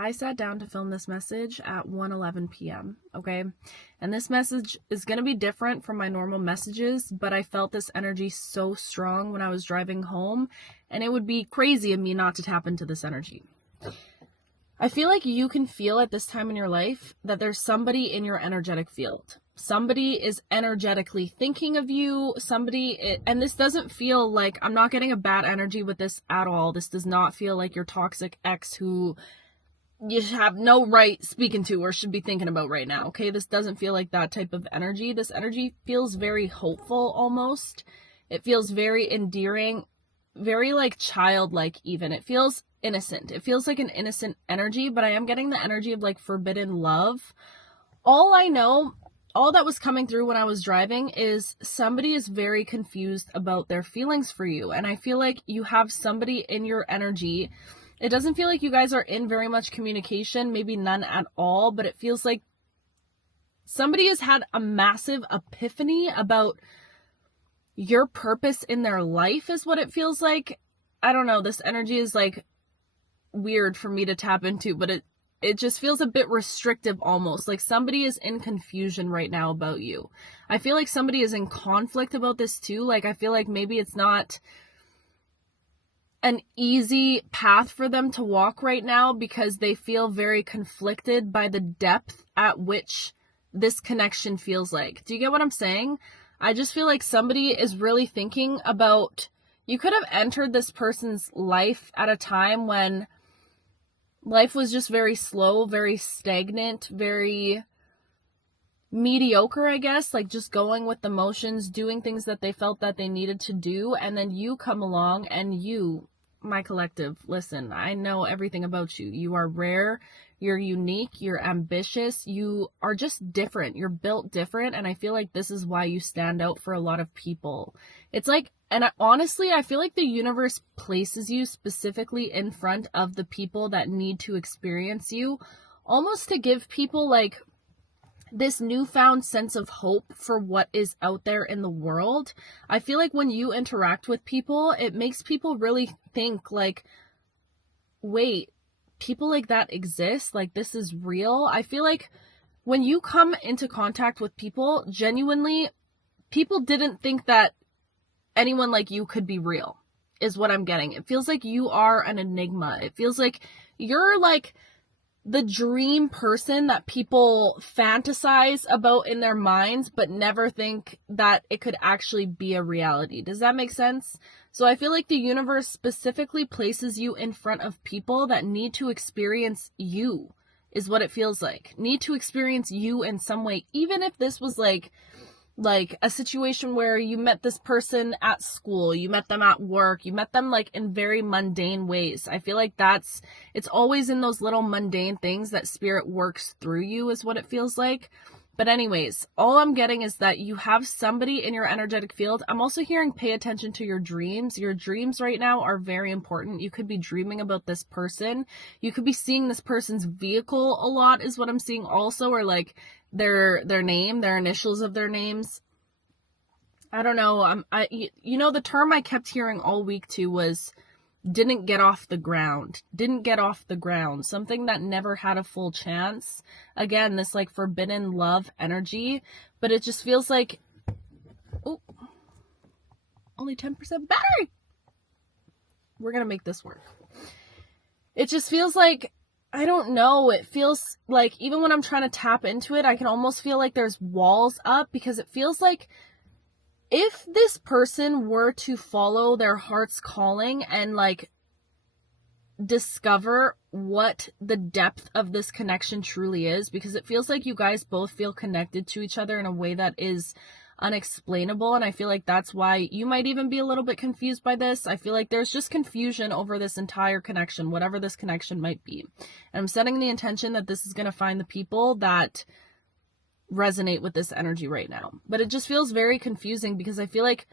I sat down to film this message at 1:11 p.m., okay? And this message is going to be different from my normal messages, but I felt this energy so strong when I was driving home, and it would be crazy of me not to tap into this energy. I feel like you can feel at this time in your life that there's somebody in your energetic field. Somebody is energetically thinking of you, and this doesn't feel like, I'm not getting a bad energy with this at all. This does not feel like your toxic ex who you have no right speaking to or should be thinking about right now, okay? This doesn't feel like that type of energy. This energy feels very hopeful almost. It feels very endearing, very like childlike even. It feels innocent. It feels like an innocent energy, but I am getting the energy of like forbidden love. All that was coming through when I was driving is somebody is very confused about their feelings for you. And I feel like you have somebody in your energy. It doesn't feel like you guys are in very much communication, maybe none at all, but it feels like somebody has had a massive epiphany about your purpose in their life is what it feels like. I don't know, this energy is like weird for me to tap into, but it just feels a bit restrictive almost. Like somebody is in confusion right now about you. I feel like somebody is in conflict about this too. Like I feel like maybe it's not an easy path for them to walk right now because they feel very conflicted by the depth at which this connection feels like. Do you get what I'm saying? I just feel like somebody is really thinking about, you could have entered this person's life at a time when life was just very slow, very stagnant, very mediocre, I guess, like just going with the motions, doing things that they felt that they needed to do, and then you come along and you, my collective, listen, I know everything about you. You are rare, you're unique, you're ambitious, you are just different, you're built different, and I feel like this is why you stand out for a lot of people. It's like, honestly, I feel like the universe places you specifically in front of the people that need to experience you, almost to give people like this newfound sense of hope for what is out there in the world. I feel like when you interact with people, it makes people really think like, wait, people like that exist? Like this is real? I feel like when you come into contact with people, genuinely, people didn't think that anyone like you could be real, is what I'm getting. It feels like you are an enigma. It feels like you're like the dream person that people fantasize about in their minds, but never think that it could actually be a reality. Does that make sense? So I feel like the universe specifically places you in front of people that need to experience you, is what it feels like. Need to experience you in some way, even if this was like a situation where you met this person at school, you met them at work, you met them like in very mundane ways. I feel like it's always in those little mundane things that spirit works through you, is what it feels like. But anyways, all I'm getting is that you have somebody in your energetic field. I'm also hearing pay attention to your dreams. Your dreams right now are very important. You could be dreaming about this person. You could be seeing this person's vehicle a lot, is what I'm seeing also, or like their name, their initials of their names. I don't know. The term I kept hearing all week too was didn't get off the ground. Something that never had a full chance. Again, this like forbidden love energy, but it just feels like, oh, only 10% battery. We're going to make this work. It just feels like, I don't know, it feels like even when I'm trying to tap into it, I can almost feel like there's walls up, because it feels like if this person were to follow their heart's calling and like discover what the depth of this connection truly is, because it feels like you guys both feel connected to each other in a way that is unexplainable, and I feel like that's why you might even be a little bit confused by this. I feel like there's just confusion over this entire connection, whatever this connection might be. And I'm setting the intention that this is going to find the people that resonate with this energy right now. But it just feels very confusing because I feel like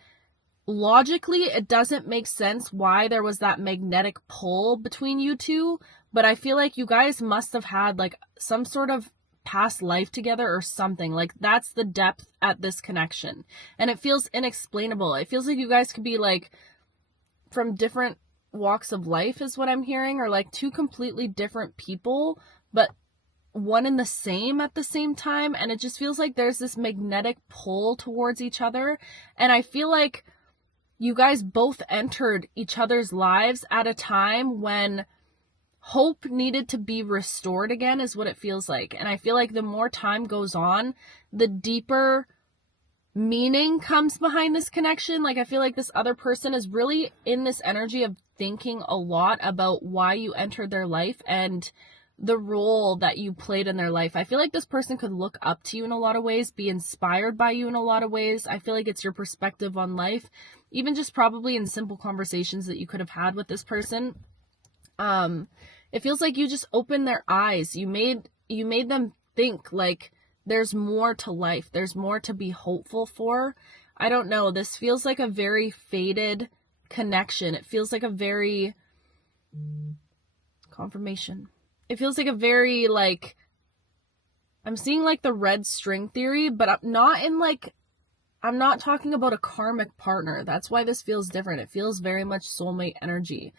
logically it doesn't make sense why there was that magnetic pull between you two, but I feel like you guys must have had like some sort of past life together or something. Like that's the depth at this connection, and it feels inexplainable. It feels like you guys could be like from different walks of life is what I'm hearing, or like two completely different people, but one and the same at the same time. And it just feels like there's this magnetic pull towards each other. And I feel like you guys both entered each other's lives at a time when hope needed to be restored again, is what it feels like. And I feel like the more time goes on, the deeper meaning comes behind this connection. Like, I feel like this other person is really in this energy of thinking a lot about why you entered their life and the role that you played in their life. I feel like this person could look up to you in a lot of ways, be inspired by you in a lot of ways. I feel like it's your perspective on life, even just probably in simple conversations that you could have had with this person. It feels like you just opened their eyes. You made them think like there's more to life. There's more to be hopeful for. I don't know. This feels like a very faded connection. It feels like a very confirmation. It feels like a very, like, I'm seeing like the red string theory, but I'm not talking about a karmic partner. That's why this feels different. It feels very much soulmate energy.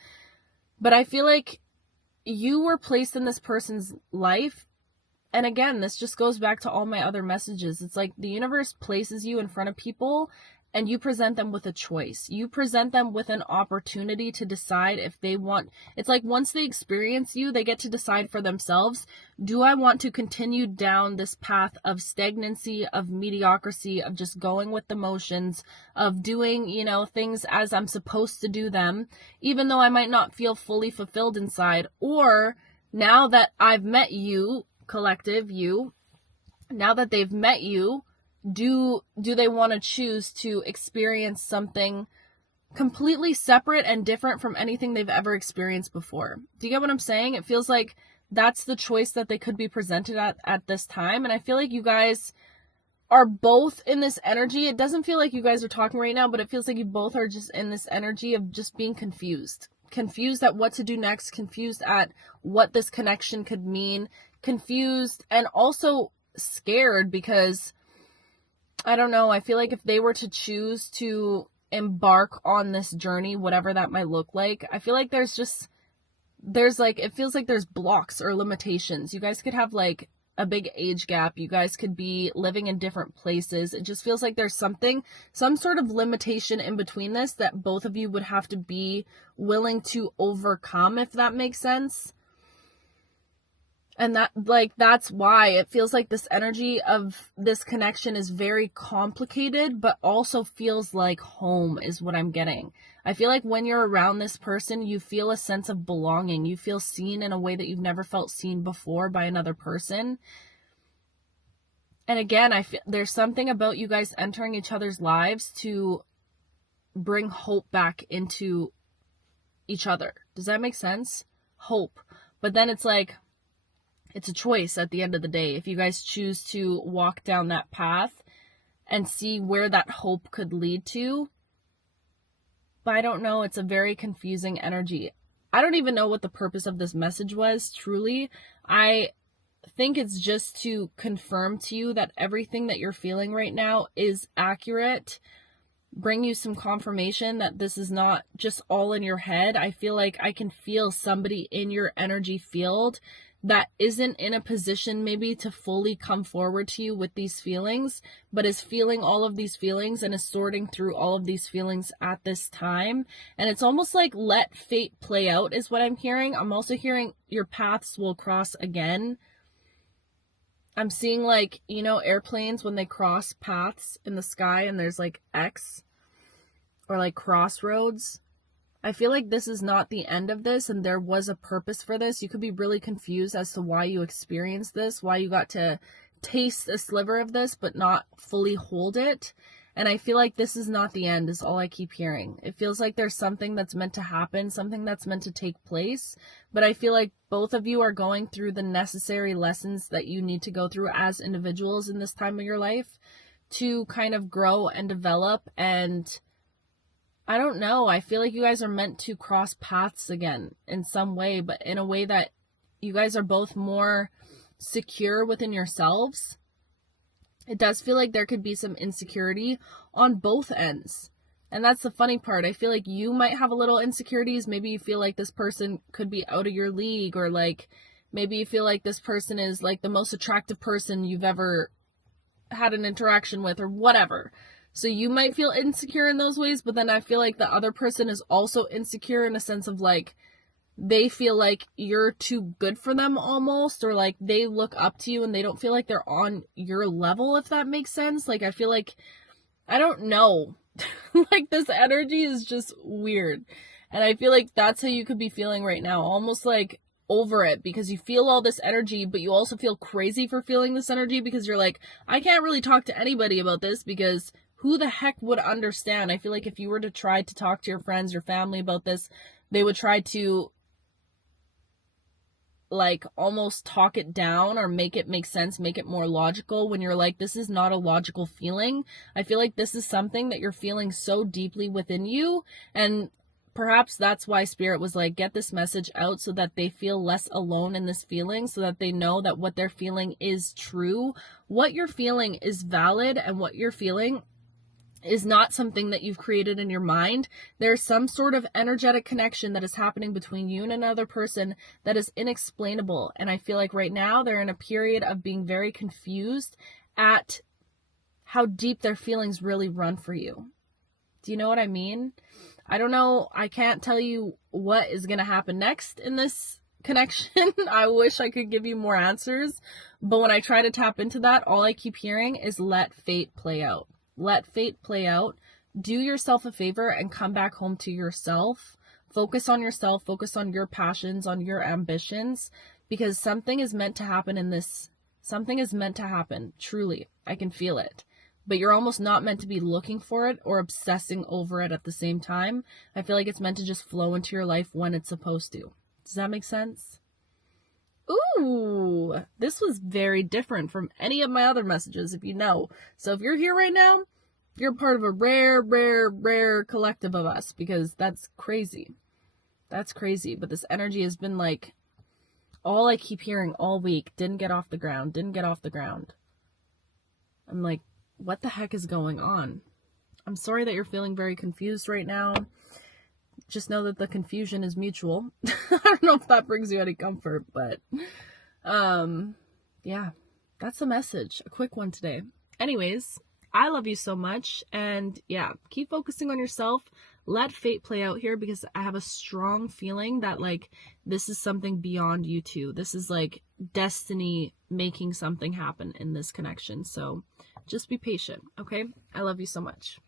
But I feel like you were placed in this person's life. And again, this just goes back to all my other messages. It's like the universe places you in front of people and you present them with a choice. You present them with an opportunity to decide if they want. It's like once they experience you, they get to decide for themselves, do I want to continue down this path of stagnancy, of mediocrity, of just going with the motions, of doing, things as I'm supposed to do them, even though I might not feel fully fulfilled inside? Or now that I've met you, collective you, now that they've met you, do they want to choose to experience something completely separate and different from anything they've ever experienced before? Do you get what I'm saying? It feels like that's the choice that they could be presented at this time. And I feel like you guys are both in this energy. It doesn't feel like you guys are talking right now, but it feels like you both are just in this energy of just being confused at what to do next, confused at what this connection could mean, confused and also scared because, I don't know, I feel like if they were to choose to embark on this journey, whatever that might look like, I feel like it feels like there's blocks or limitations. You guys could have like a big age gap. You guys could be living in different places. It just feels like there's some sort of limitation in between this that both of you would have to be willing to overcome, if that makes sense. And that's why it feels like this energy of this connection is very complicated, but also feels like home is what I'm getting. I feel like when you're around this person, you feel a sense of belonging. You feel seen in a way that you've never felt seen before by another person. And again, I feel there's something about you guys entering each other's lives to bring hope back into each other. Does that make sense? Hope. But then it's like, it's a choice at the end of the day. If you guys choose to walk down that path and see where that hope could lead to. But I don't know. It's a very confusing energy. I don't even know what the purpose of this message was, truly. I think it's just to confirm to you that everything that you're feeling right now is accurate. Bring you some confirmation that this is not just all in your head. I feel like I can feel somebody in your energy field that isn't in a position maybe to fully come forward to you with these feelings, but is feeling all of these feelings and is sorting through all of these feelings at this time. And it's almost like let fate play out is what I'm hearing. I'm also hearing your paths will cross again. I'm seeing like, airplanes when they cross paths in the sky and there's like X or like crossroads. I feel like this is not the end of this and there was a purpose for this. You could be really confused as to why you experienced this, why you got to taste a sliver of this but not fully hold it. And I feel like this is not the end is all I keep hearing. It feels like there's something that's meant to happen, something that's meant to take place. But I feel like both of you are going through the necessary lessons that you need to go through as individuals in this time of your life to kind of grow and develop. And I don't know. I feel like you guys are meant to cross paths again in some way, but in a way that you guys are both more secure within yourselves. It does feel like there could be some insecurity on both ends. And that's the funny part. I feel like you might have a little insecurities. Maybe you feel like this person could be out of your league, or like maybe you feel like this person is like the most attractive person you've ever had an interaction with, or whatever. So you might feel insecure in those ways, but then I feel like the other person is also insecure in a sense of like they feel like you're too good for them almost, or like they look up to you and they don't feel like they're on your level, if that makes sense. Like I feel like, I don't know. Like this energy is just weird. And I feel like that's how you could be feeling right now. Almost like over it, because you feel all this energy, but you also feel crazy for feeling this energy, because you're like, I can't really talk to anybody about this because who the heck would understand? I feel like if you were to try to talk to your friends, your family about this, they would try to like almost talk it down or make it make sense, make it more logical, when you're like, this is not a logical feeling. I feel like this is something that you're feeling so deeply within you, and perhaps that's why Spirit was like, get this message out so that they feel less alone in this feeling, so that they know that what they're feeling is true. What you're feeling is valid, and what you're feeling is not something that you've created in your mind. There's some sort of energetic connection that is happening between you and another person that is inexplainable. And I feel like right now they're in a period of being very confused at how deep their feelings really run for you. Do you know what I mean? I don't know. I can't tell you what is going to happen next in this connection. I wish I could give you more answers. But when I try to tap into that, all I keep hearing is let fate play out. Let fate play out. Do yourself a favor and come back home to yourself. Focus on yourself. Focus on your passions, on your ambitions, because something is meant to happen in this. Something is meant to happen. Truly. I can feel it. But you're almost not meant to be looking for it or obsessing over it at the same time. I feel like it's meant to just flow into your life when it's supposed to. Does that make sense? Ooh, this was very different from any of my other messages, if you know. So if you're here right now, you're part of a rare collective of us, because that's crazy. That's crazy. But this energy has been like, all I keep hearing all week, didn't get off the ground. I'm like, what the heck is going on? I'm sorry that you're feeling very confused right now. Just know that the confusion is mutual. I don't know if that brings you any comfort, but yeah, that's the message. A quick one today. Anyways, I love you so much, and yeah, keep focusing on yourself. Let fate play out here, because I have a strong feeling that like this is something beyond you two. This is like destiny making something happen in this connection. So just be patient, okay? I love you so much.